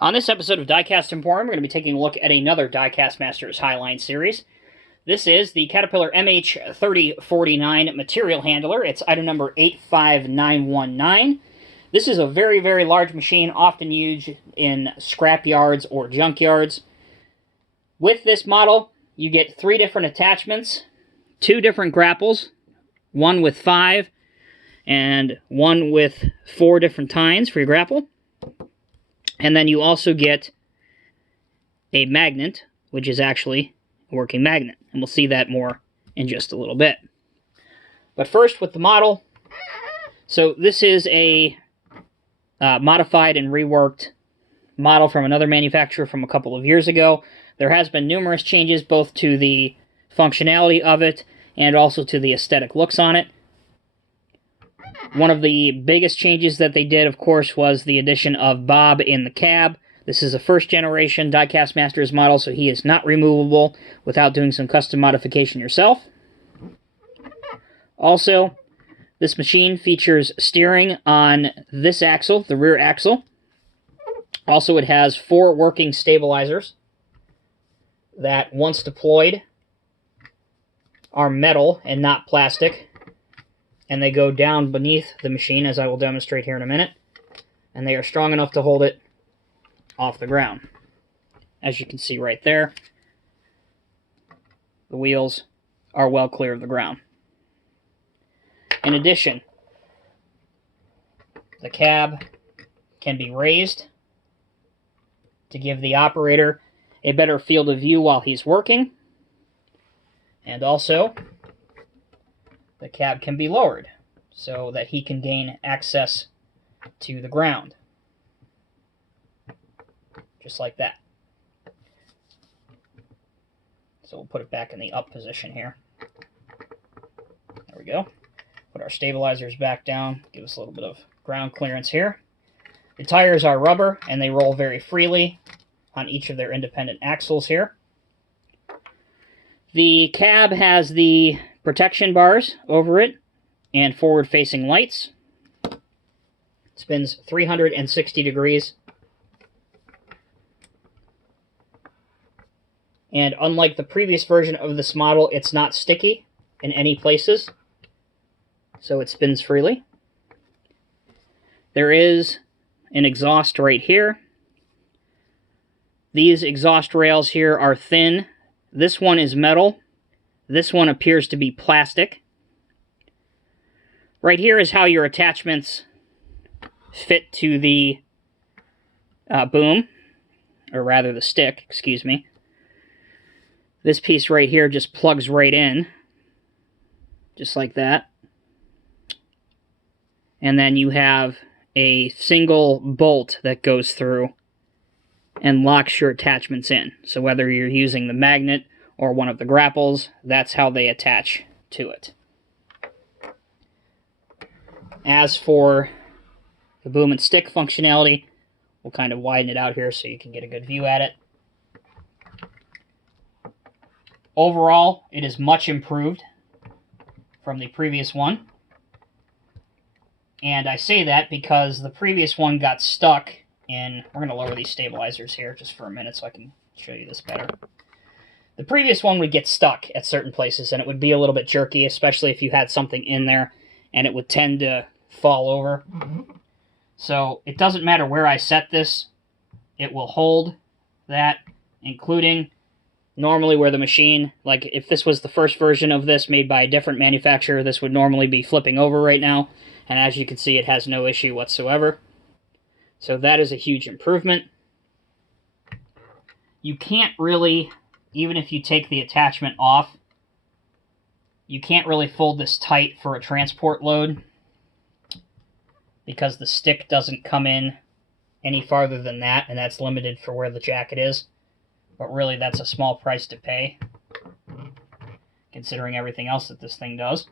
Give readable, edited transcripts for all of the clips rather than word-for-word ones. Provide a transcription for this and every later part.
On this episode of Diecast Emporium, we're going to be taking a look at another Diecast Masters Highline series. This is the Caterpillar MH3049 material handler. It's item number 85919. This is a very, very large machine, often used in scrap yards or junk yards. With this model, you get 3 different attachments, 2 different grapples, one with 5, and one with 4 different tines for your grapple. And then you also get a magnet, which is actually a working magnet. And we'll see that more in just a little bit. But first, with the model. So this is a modified and reworked model from another manufacturer from a couple of years ago. There has been numerous changes, both to the functionality of it and also to the aesthetic looks on it. One of the biggest changes that they did, of course, was the addition of Bob in the cab. This is a first-generation Diecast Masters model, so he is not removable without doing some custom modification yourself. Also, this machine features steering on this axle, the rear axle. Also, it has 4 working stabilizers that, once deployed, are metal and not plastic. And they go down beneath the machine, as I will demonstrate here in a minute. And they are strong enough to hold it off the ground. As you can see right there, the wheels are well clear of the ground. In addition, the cab can be raised to give the operator a better field of view while he's working. And also, the cab can be lowered so that he can gain access to the ground. Just like that. So we'll put it back in the up position here. There we go. Put our stabilizers back down. Give us a little bit of ground clearance here. The tires are rubber and they roll very freely on each of their independent axles here. The cab has the protection bars over it and forward-facing lights. Spins 360 degrees. And unlike the previous version of this model, it's not sticky in any places, so it spins freely. There is an exhaust right here. These exhaust rails here are thin. This one is metal. This one appears to be plastic. Right here is how your attachments fit to the boom, or rather the stick, excuse me. This piece right here just plugs right in, just like that. And then you have a single bolt that goes through and locks your attachments in. So whether you're using the magnet or one of the grapples, that's how they attach to it. As for the boom and stick functionality, we'll kind of widen it out here so you can get a good view at it. Overall, it is much improved from the previous one. And I say that because the previous one got stuck in... We're going to lower these stabilizers here just for a minute so I can show you this better. The previous one would get stuck at certain places, and it would be a little bit jerky, especially if you had something in there, and it would tend to fall over. So it doesn't matter where I set this, it will hold that, including normally where the machine, like if this was the first version of this made by a different manufacturer, this would normally be flipping over right now, and as you can see, it has no issue whatsoever. So that is a huge improvement. You can't really, even if you take the attachment off, you can't really fold this tight for a transport load because the stick doesn't come in any farther than that, and that's limited for where the jacket is. But really, that's a small price to pay, considering everything else that this thing does.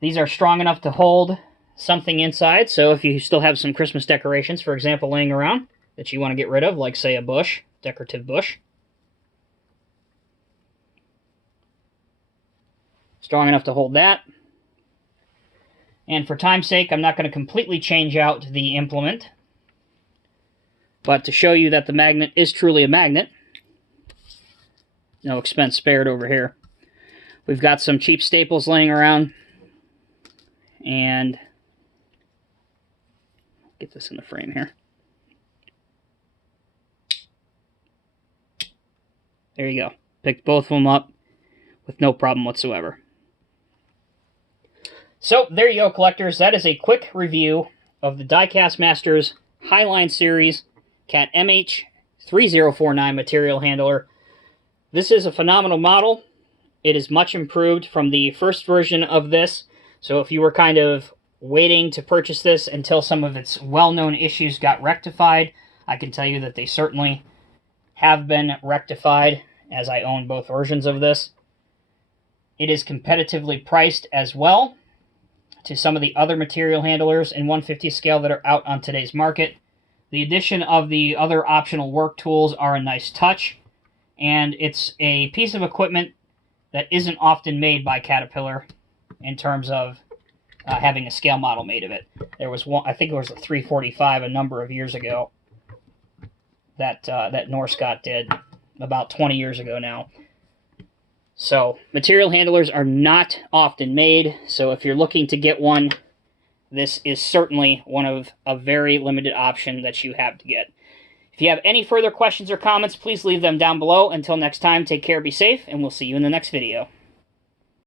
These are strong enough to hold something inside, so if you still have some Christmas decorations, for example, laying around that you want to get rid of, like, say, a bush, decorative bush, strong enough to hold that. And for time's sake, I'm not going to completely change out the implement. But to show you that the magnet is truly a magnet, no expense spared over here. We've got some cheap staples laying around. And get this in the frame here. There you go. Picked both of them up with no problem whatsoever. So, there you go, collectors. That is a quick review of the Diecast Masters Highline Series Cat MH3049 material handler. This is a phenomenal model. It is much improved from the first version of this. So if you were kind of waiting to purchase this until some of its well-known issues got rectified, I can tell you that they certainly have been rectified, as I own both versions of this. It is competitively priced as well to some of the other material handlers in 1/50 scale that are out on today's market. The addition of the other optional work tools are a nice touch, and it's a piece of equipment that isn't often made by Caterpillar in terms of having a scale model made of it. There was one, I think it was a 345 a number of years ago that Norscott did, about 20 years ago now. So, material handlers are not often made, so if you're looking to get one, this is certainly one of a very limited option that you have to get. If you have any further questions or comments, please leave them down below. Until next time, take care, be safe, and we'll see you in the next video.